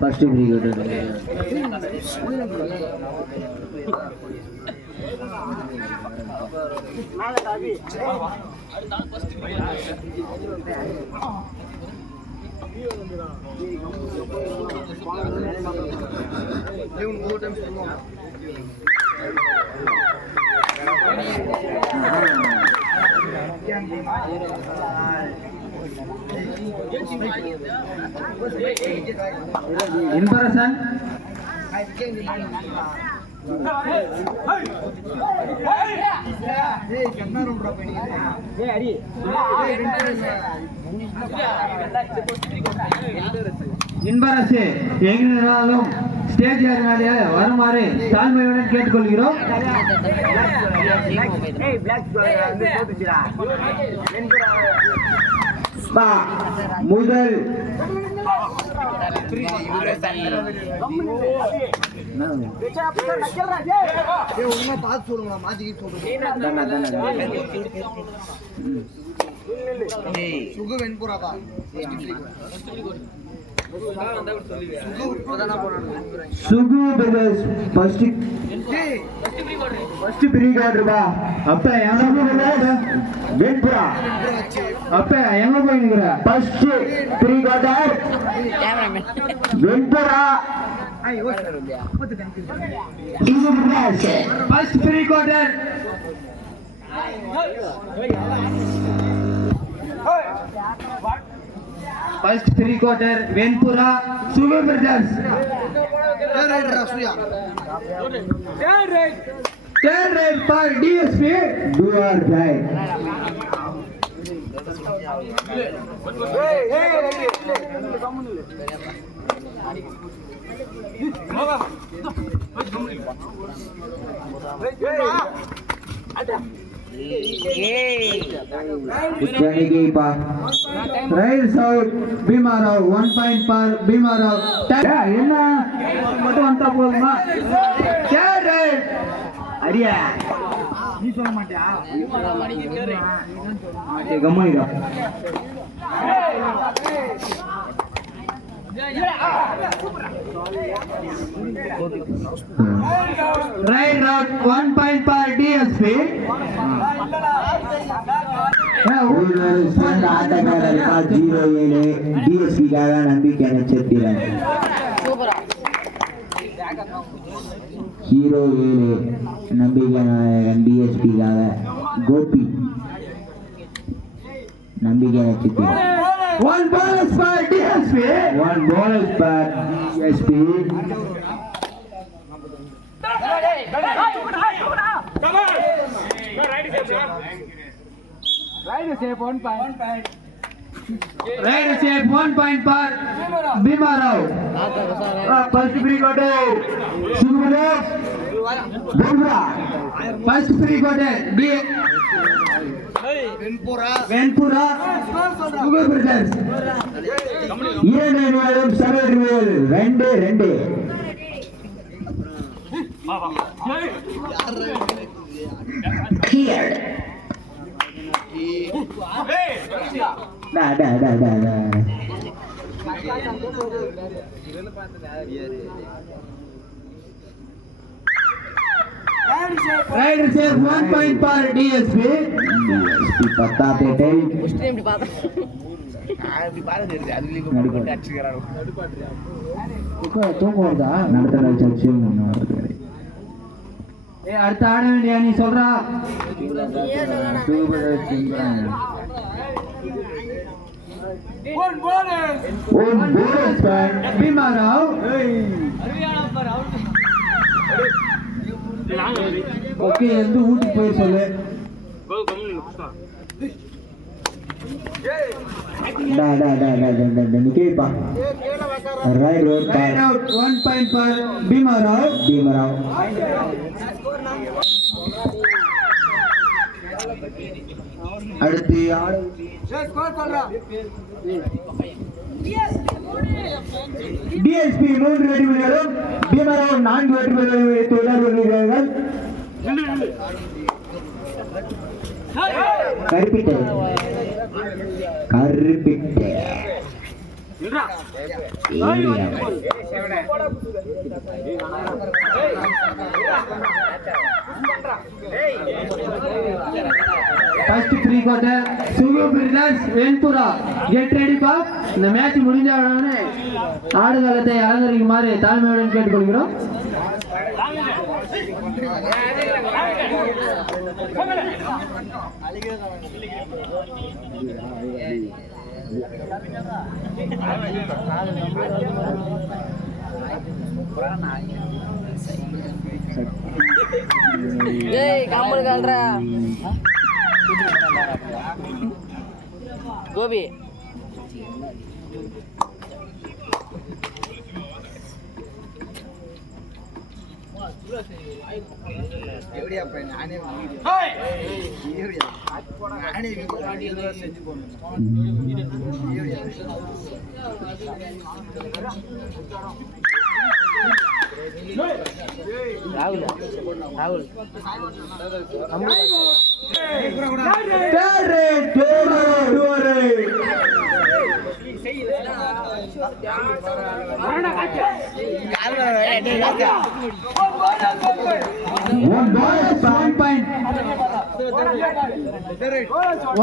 First brigade Inbarasan Inbarasu எங்கிருந்தாலும் stage ஏறினாலே வருமாறு தாழ்மையுடன் கேட்டுக்கொள்கிறோம். முதல் சுகு வெண்புறாதா சுகு பிரதர்ஸ் ஃபர்ஸ்ட் பிரிகேட் ரூபா அப்ப எங்க வெண்புறா அப்ப எங்க போய் நிக்கிற first brigade Venpura Sugu brothers first brigade First three quarter Venpura Sugar Brothers. Third right for DSP. Do or die. Right south Bhimarao 1 point for Bhimarao. என்ன மட்டும் வந்தா போதுமா? சரி அரியா நீ சொல்ல மாட்டியா? கம்மாயிரா Right route 1 point for DSP. ஆட்டக்காரர் 07 DSP காக நம்பிக்கை நட்சத்திரம் 07 நம்பிக்கை நாயகன் DSP காக கோபி நம்பிக்கை நட்சத்திரம். One bonus for DSP. One bonus for DSP. Right save 1 point. Right save 1 point for Bhimarao. First brigade Sugubra Bhumra. First brigade Venpura Sugar Brothers. இரண்டு சரவெடிவேல் 2 cleared. Da. Right save 1 point for DSP. पत्ता पेटे मुस्लिम இப்படி பாரு தெரியுது அதுல போட்டு அடிச்சுக்கறாரு இப்போ தூங்க வருதா நடத்தற சர்ச்சை நடக்குது. அடுத்த ஆட வேண்டிய நீ சொல்றா One bonus for Bhimarao. Okay எந்த ஊட்டி போய் சொல்லு நிக்கேப்பா. Right out 1 point for Bhimarao. அடுத்து DSP 3 வெற்றிகளும் Bhimarao 4 வெற்றிகளும் தொடர் வருகிறார்கள். கருப்பிட்டு கருப்பிட்டு first pre quarter Sugu brothers Venpura get ready பா. இந்த மேட்ச் முடிஞ்ச உடனே ஆடுகளத்தை அலங்கரிக்குமாறு தாழ்மையுடன் கேட்டுக்கொள்கிறோம். கோபி ராகுல் ராகுல்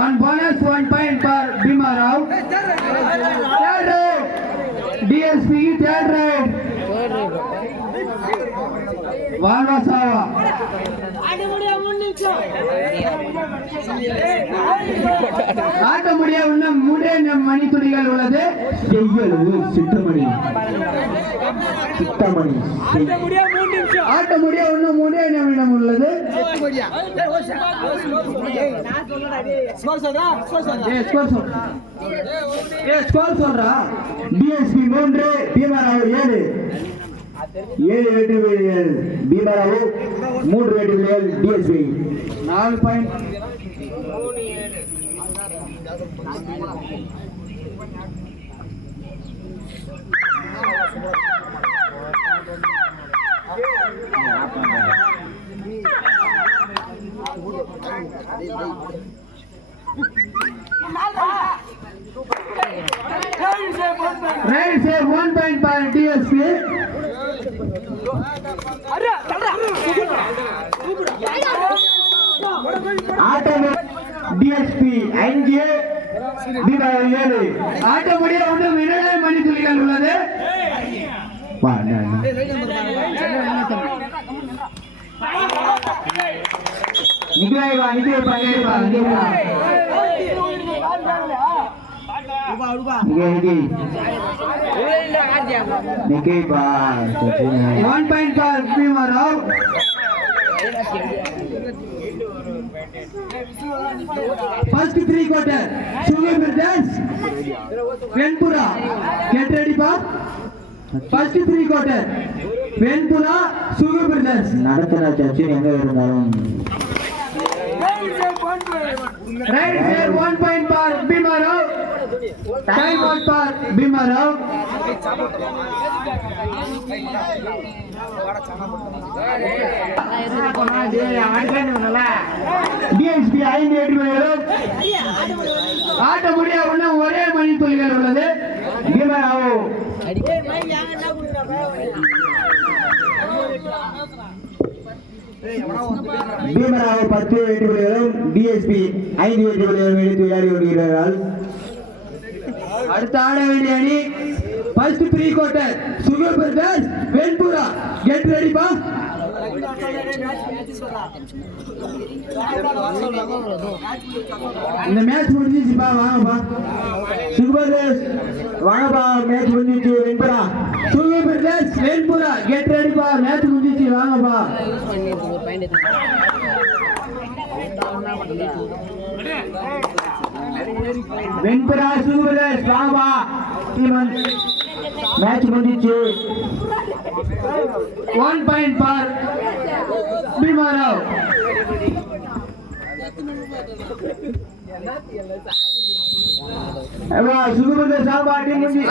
One bonus, 1 point for Bhima Rao. Third rate, DSP third rate. Valvasava. ஆட்ட முடிய இன்னும் 3 மணித்துளிகள் உள்ளது. சித்தமணி ஆட்ட முடிய இன்னும் 3 நிமிடம் உள்ளது. ஸ்கோர் சொல்றா. டிஎஸ்பி 3, பீமராவ் 7 வெற்றி புள்ளிகள். பீமராவ் 3 வெற்றி புள்ளிகள். DSP 4 point. Right save 1 point for DSP. ஆட்டம் DSP 5, பீமராவ் 7. ஆட்ட முடிய இன்னும் 2 மணித்துளிகள் உள்ளது. One point for Bhimarav. First 3 quarter, Sugar Brothers, Venpura, get ready for first 3 quarter, Venpura, Sugar Brothers. நடத்துற சர்ச்சை எங்க இருந்தாலும் right here 1 point for Bhimarav. Time out for Bhimarav. DSP 5 வெற்றி புள்ளிகள். ஆட்ட முடிய இன்னும் 1 மணித்துளிகள் உள்ளது. Bhimarav பீமராவ் 10 வெற்றி புள்ளிகளும் DSP 5 வெற்றி புள்ளிகளும் எடுத்து விளையாடி வருகிறார்கள். அடுத்த ஆட வேண்டிய அணி first 3 quarter sugar brothers Venpura. Get ready பா. இந்த மேட்ச் முடிஞ்சிச்சுப்பா. வாங்கப்பா சுகர் பிரதர்ஸ், வாங்கப்பா. மேட்ச் முடிஞ்சிச்சு. Venpura sugar brothers Venpura get ready பா. மேட்ச் முடிஞ்சிச்சு. வாங்கப்பா. வெண்புரா சுகர் பிரதர்ஸ் வாங்கப்பா. மேட்ச் முடிஞ்சிச்சு. 1 point for Bhimarav. Sugar brothers வாங்கப்பா. டீம் முடிஞ்சிச்சு.